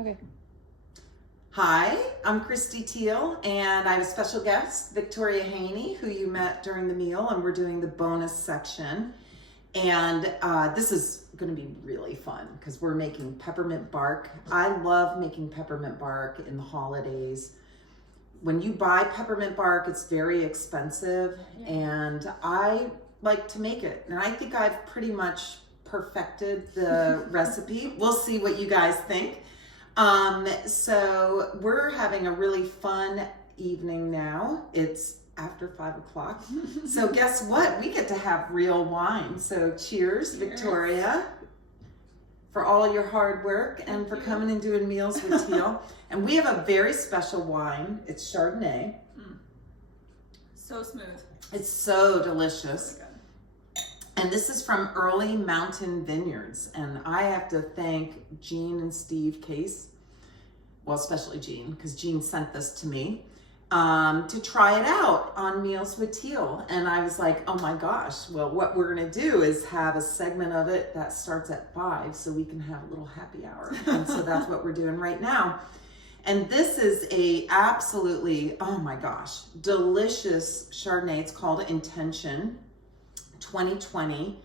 Okay. Hi, I'm Christy Teal, and I have a special guest, Victoria Haney, who you met during the meal, and we're doing the bonus section. And this is going to be really fun because we're making peppermint bark. I love making peppermint bark in the holidays. When you buy peppermint bark, it's very expensive, and I like to make it. And I think I've pretty much perfected the recipe. We'll see what you guys think. So we're having a really fun evening now. It's after 5 o'clock. So guess what? We get to have real wine. So cheers, Victoria, for all your hard work and for coming and doing meals with Teal. And we have a very special wine. It's Chardonnay. So smooth. It's so delicious. Really good. And this is from Early Mountain Vineyards. And I have to thank Jean and Steve Case, well, especially Jean, because Jean sent this to me to try it out on Meals with Teal. And I was like, oh my gosh, well, what we're gonna do is have a segment of it that starts at 5 so we can have a little happy hour. And so that's what we're doing right now. And this is a absolutely, oh my gosh, delicious Chardonnay. It's called Intention 2020.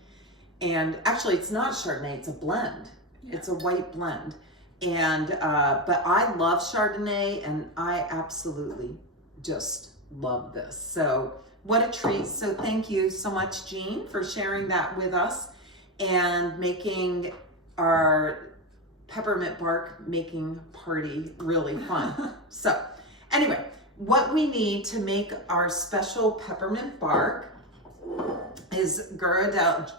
And actually it's not Chardonnay, it's a blend. Yeah. It's a white blend. And, but I love Chardonnay and I absolutely just love this. So what a treat. So thank you so much, Jean, for sharing that with us and making our peppermint bark making party really fun. So anyway, what we need to make our special peppermint bark is Ghirardelli.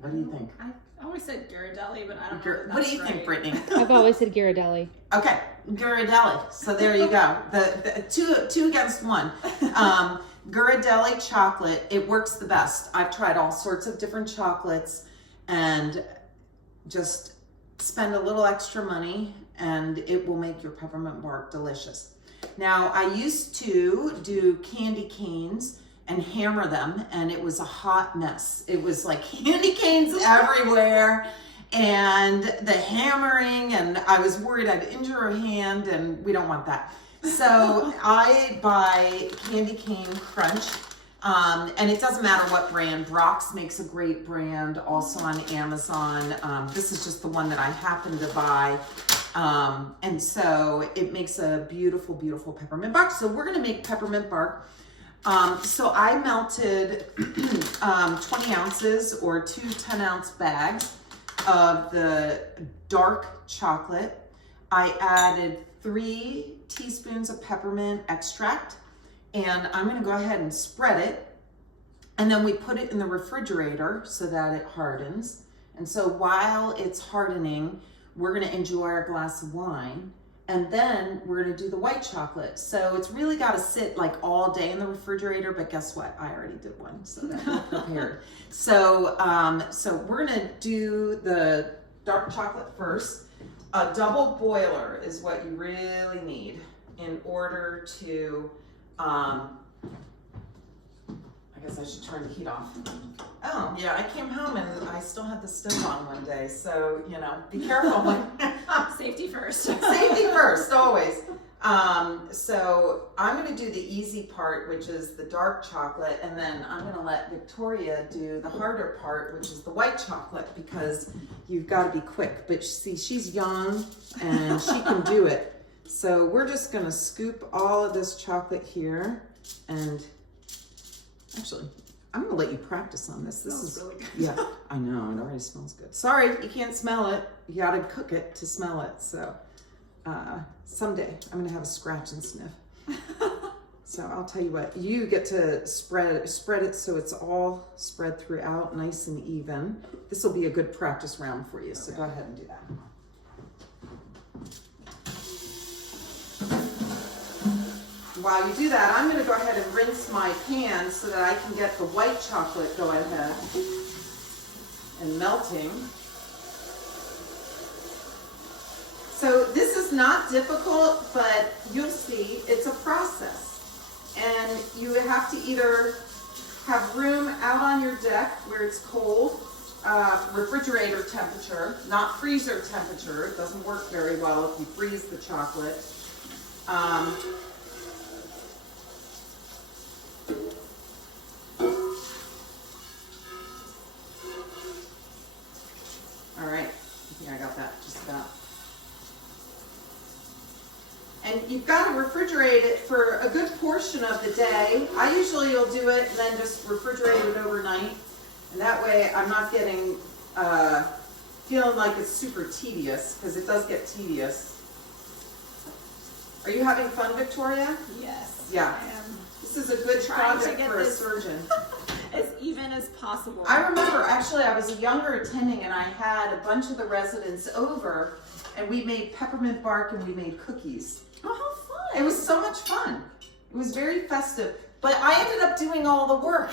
What do you think? I always said Ghirardelli, but I don't know. What do you think, Brittany? I've always said Ghirardelli. Okay, Ghirardelli. So there you go. The two against one. Ghirardelli chocolate. It works the best. I've tried all sorts of different chocolates, and just spend a little extra money, and it will make your peppermint bark delicious. Now, I used to do candy canes and hammer them, and it was a hot mess. It was like candy canes everywhere and the hammering, and I was worried I'd injure a hand, and we don't want that. So I buy Candy Cane Crunch, and it doesn't matter what brand. Brock's makes a great brand, also on Amazon. This is just the one that I happen to buy. And so it makes a beautiful, beautiful peppermint bark. So we're gonna make peppermint bark. So I melted 20 ounces or 2 10-ounce bags of the dark chocolate. I added 3 teaspoons of peppermint extract, and I'm gonna go ahead and spread it. And then we put it in the refrigerator so that it hardens. And so while it's hardening, we're gonna enjoy our glass of wine. And then we're gonna do the white chocolate. So it's really gotta sit like all day in the refrigerator, but guess what? I already did one, so that we're prepared. So, so we're gonna do the dark chocolate first. A double boiler is what you really need in order to, I guess I should turn the heat off. Oh, yeah, I came home and I still had the stove on one day, so, you know, be careful. Safety first. Safety first, always. So I'm gonna do the easy part, which is the dark chocolate, and then I'm gonna let Victoria do the harder part, which is the white chocolate, because you've gotta be quick. But see, she's young and she can do it. So we're just gonna scoop all of this chocolate here, and actually, I'm gonna let you practice on this. This is really good. Yeah, I know, it already smells good. Sorry, you can't smell it. You gotta cook it to smell it. So someday I'm gonna have a scratch and sniff. So I'll tell you what, you get to spread it so it's all spread throughout, nice and even. This will be a good practice round for you, so go ahead and do that. While you do that, I'm gonna go ahead and rinse my pan so that I can get the white chocolate going ahead and melting. So this is not difficult, but you'll see it's a process. And you have to either have room out on your deck where it's cold, refrigerator temperature, not freezer temperature. It doesn't work very well if you freeze the chocolate. All right, I think I got that just about. And you've got to refrigerate it for a good portion of the day. I usually will do it and then just refrigerate it overnight. And that way I'm not getting, feeling like it's super tedious, because it does get tedious. Are you having fun, Victoria? Yes. Yeah. I am This is a good trying to project get for a this surgeon. as even as possible. I remember, actually, I was a younger attending and I had a bunch of the residents over and we made peppermint bark and we made cookies. Oh, how fun. It was so much fun. It was very festive. But I ended up doing all the work.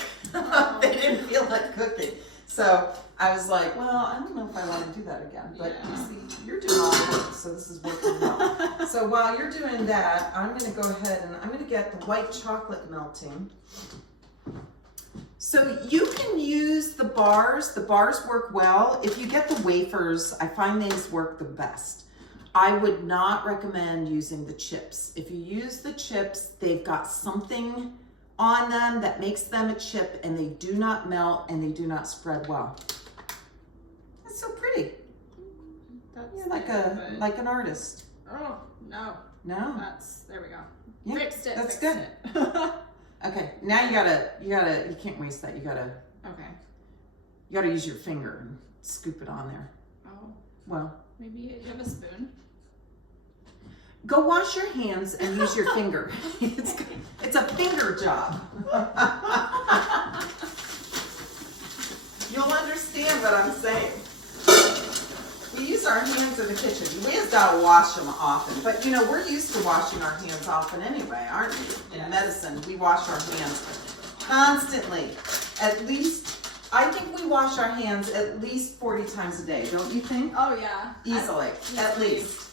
They didn't feel like cooking. So I was like, well, I don't know if I want to do that again. But Yeah. you see, you're doing all the work, so this is working well. So while you're doing that, I'm going to go ahead and I'm going to get the white chocolate melting. So you can use the bars. The bars work well. If you get the wafers, I find these work the best. I would not recommend using the chips. If you use the chips, they've got something on them that makes them a chip and they do not melt and they do not spread well. That's so pretty. That's You're like an artist. Oh, no. No? There we go. Yeah, Fixed it. that's fixed good. It. Okay, now you can't waste that. You gotta use your finger and scoop it on there. Oh, Well, maybe you have a spoon. go wash your hands and use your finger. It's a finger job. You'll understand what I'm saying. We use our hands in the kitchen. We just gotta wash them often. But you know, we're used to washing our hands often anyway, aren't we? In medicine, we wash our hands constantly. At least, I think we wash our hands at least 40 times a day, don't you think? Oh, yeah. Easily, at least.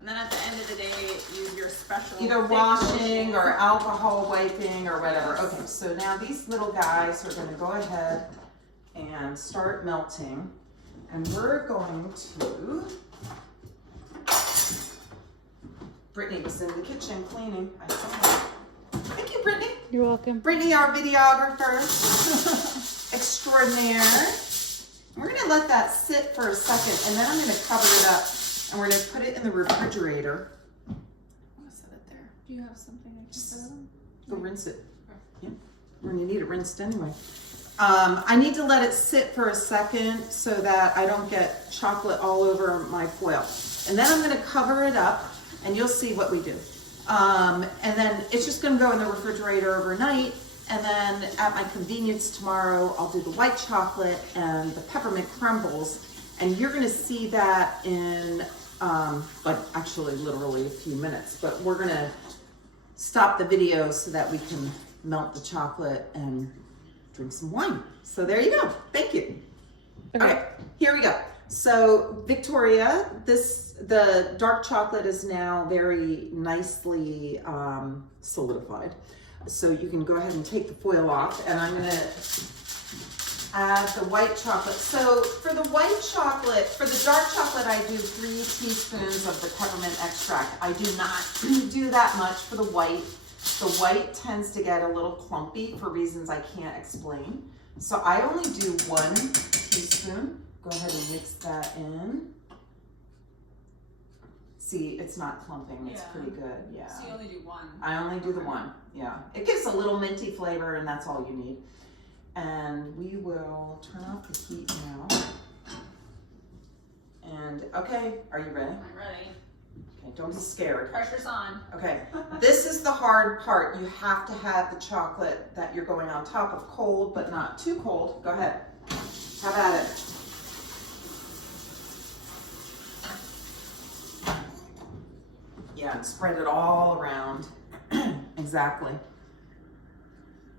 And then at the end of the day, use your special. Either thick washing lotion. or alcohol wiping or whatever. Yes. Okay, so now these little guys are gonna go ahead and start melting. And we're going to, Brittany was in the kitchen cleaning. I saw her. Thank you, Brittany. You're welcome. Brittany, our videographer extraordinaire. We're gonna let that sit for a second and then I'm gonna cover it up and we're gonna put it in the refrigerator. I'm gonna set it there. Do you have something I can set it on? Go rinse it. Yeah, we're gonna need it rinsed anyway. I need to let it sit for a second so that I don't get chocolate all over my foil. And then I'm gonna cover it up and you'll see what we do. And then it's just gonna go in the refrigerator overnight. And then at my convenience tomorrow, I'll do the white chocolate and the peppermint crumbles. And you're gonna see that in, like actually literally a few minutes, but we're gonna stop the video so that we can melt the chocolate and drink some wine. So there you go. Thank you. Okay, here we go. So Victoria, the dark chocolate is now very nicely solidified. So you can go ahead and take the foil off and I'm gonna add the white chocolate. So for the white chocolate, for the dark chocolate, I do 3 teaspoons of the peppermint extract. I do not do that much for the white. The white tends to get a little clumpy for reasons I can't explain. So I only do 1 teaspoon. Go ahead and mix that in. See, it's not clumping, it's pretty good, yeah. So you only do 1. I only do the 1, yeah. It gives a little minty flavor and that's all you need. And we will turn off the heat now. And, okay, are you ready? I'm ready. Okay, don't be scared. Pressure's on. Okay, this is the hard part. You have to have the chocolate that you're going on top of cold, but not too cold. Go ahead, have at it. Yeah, and spread it all around. Exactly.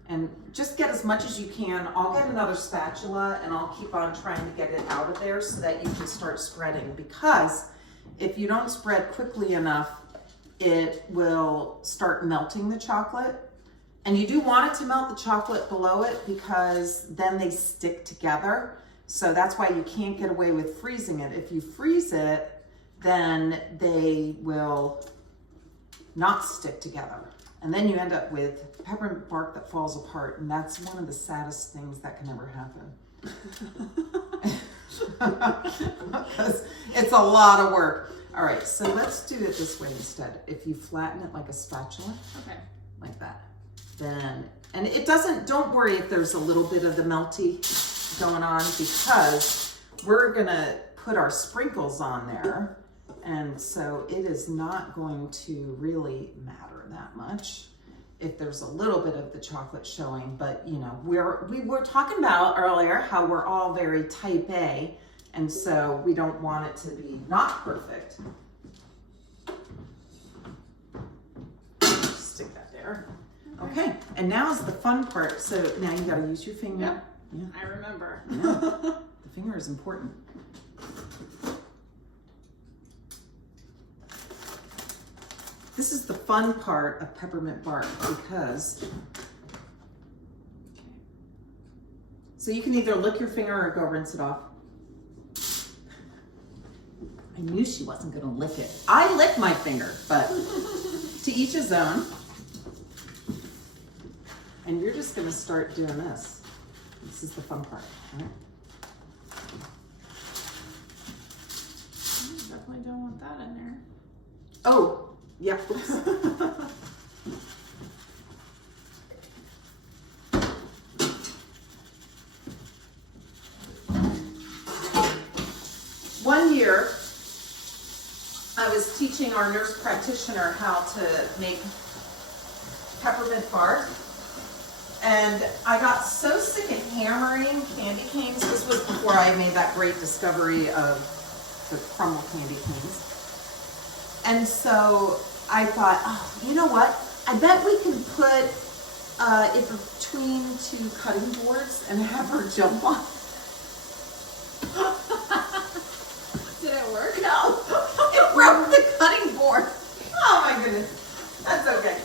And just get as much as you can. I'll get another spatula and I'll keep on trying to get it out of there so that you can start spreading, because if you don't spread quickly enough, it will start melting the chocolate. And you do want it to melt the chocolate below it because then they stick together. So that's why you can't get away with freezing it. If you freeze it, then they will not stick together. And then you end up with peppermint bark that falls apart. And that's one of the saddest things that can ever happen. Because it's a lot of work. All right, so let's do it this way instead. If you flatten it like a spatula, Okay. like that, then, and it doesn't, don't worry if there's a little bit of the melty going on, because we're gonna put our sprinkles on there. And so it is not going to really matter that much if there's a little bit of the chocolate showing. But you know, we were talking about earlier how we're all very type A, and so we don't want it to be not perfect. Just stick that there. Okay, and now is the fun part. So now you gotta use your finger. Yep. Yeah. I remember. Yeah. The finger is important. This is the fun part of peppermint bark, because so you can either lick your finger or go rinse it off. I knew she wasn't gonna lick it. I lick my finger, but to each his own. And you're just gonna start doing this. This is the fun part, all right? Definitely don't want that in there. Oh, yeah. Oops. One year, I was teaching our nurse practitioner how to make peppermint bark, and I got so sick of hammering candy canes. This was before I made that great discovery of the crumble candy canes. And so I thought, oh, you know what? I bet we can put it between two cutting boards and have her jump on. Did it work? No, it broke the cutting board. Oh my goodness, that's okay.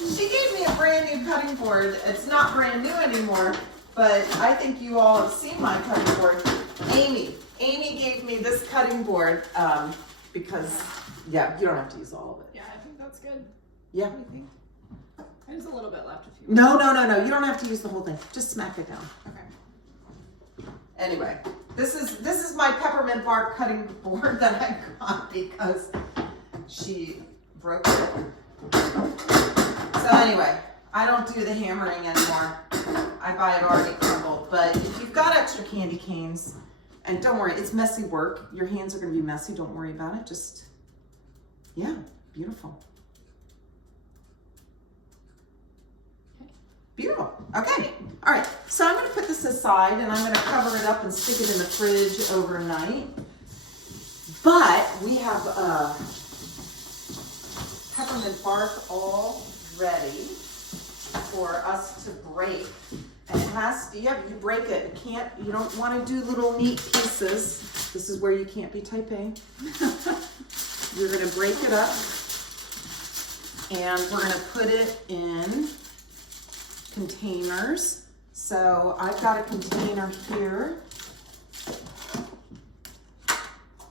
She gave me a brand new cutting board. It's not brand new anymore, but I think you all have seen my cutting board. Amy gave me this cutting board because, yeah, you don't have to use all of it. Yeah, I think that's good. Yeah. What do you think? There's a little bit left if you No, you don't have to use the whole thing. Just smack it down. Okay. Anyway, this is my peppermint bark cutting board that I got because she broke it. So anyway, I don't do the hammering anymore. I buy it already crumbled. But if you've got extra candy canes, and don't worry, it's messy work. Your hands are going to be messy. Don't worry about it. Just, yeah, beautiful. Beautiful. Okay. All right. So I'm going to put this aside and I'm going to cover it up and stick it in the fridge overnight. But we have peppermint bark all ready for us to break. And it has to, yeah, you break it. You don't want to do little neat pieces. This is where you can't be type A. You're going to break it up and we're going to put it in containers. So I've got a container here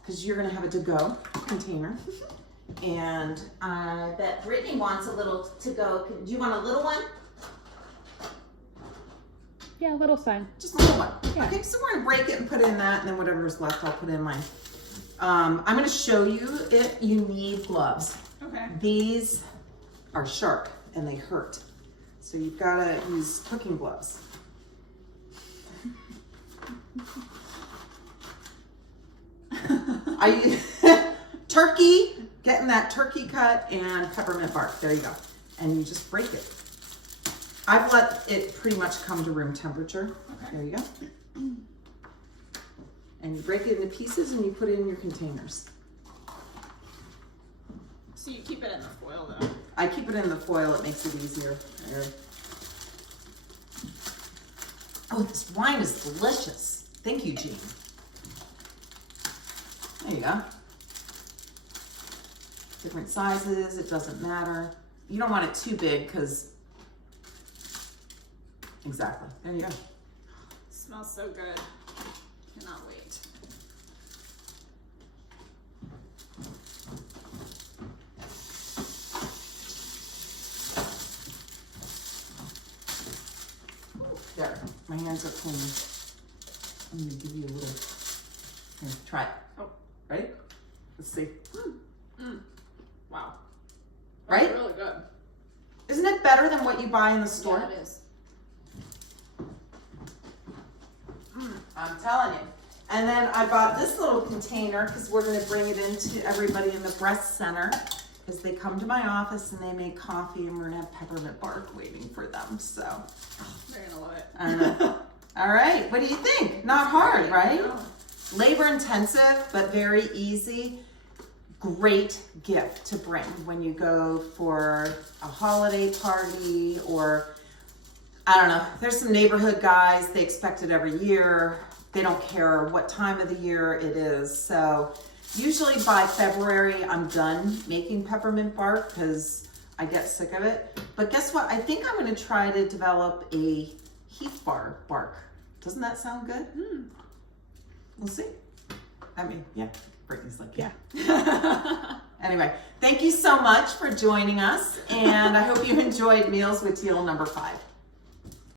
because you're going to have a to-go container. And I bet Brittany wants a little to-go. Do you want a little one? Yeah, little sign. Just a little one. Yeah. Okay, so we're going to break it and put it in that, and then whatever's left I'll put in mine. I'm going to show you it. You need gloves. Okay. These are sharp and they hurt. So you've got to use cooking gloves. Turkey, getting that turkey cut and peppermint bark. There you go. And you just break it. I've let it pretty much come to room temperature. Okay. There you go. And you break it into pieces and you put it in your containers. So you keep it in the foil though? I keep it in the foil, it makes it easier. There. Oh, this wine is delicious. Thank you, Jean. There you go. Different sizes, it doesn't matter. You don't want it too big because, exactly, there you go. Smells so good. Cannot wait. There, my hands are clean. I'm gonna give you a little, here, try it. Oh. Ready? Let's see. Wow. Right? That's really good. Isn't it better than what you buy in the store? Yeah, it is. I'm telling you. And then I bought this little container because we're gonna bring it into everybody in the breast center because they come to my office and they make coffee and we're gonna have peppermint bark waiting for them, so. They're gonna love it. I know. All right, what do you think? Not hard, right? No. Labor intensive, but very easy. Great gift to bring when you go for a holiday party or, I don't know, there's some neighborhood guys, they expect it every year. They don't care what time of the year it is. So usually by February, I'm done making peppermint bark because I get sick of it. But guess what? I think I'm gonna try to develop a heath bar bark. Doesn't that sound good? We'll see. I mean, yeah, Brittany's like, yeah. Anyway, thank you so much for joining us. And I hope you enjoyed Meals with Teal number 5.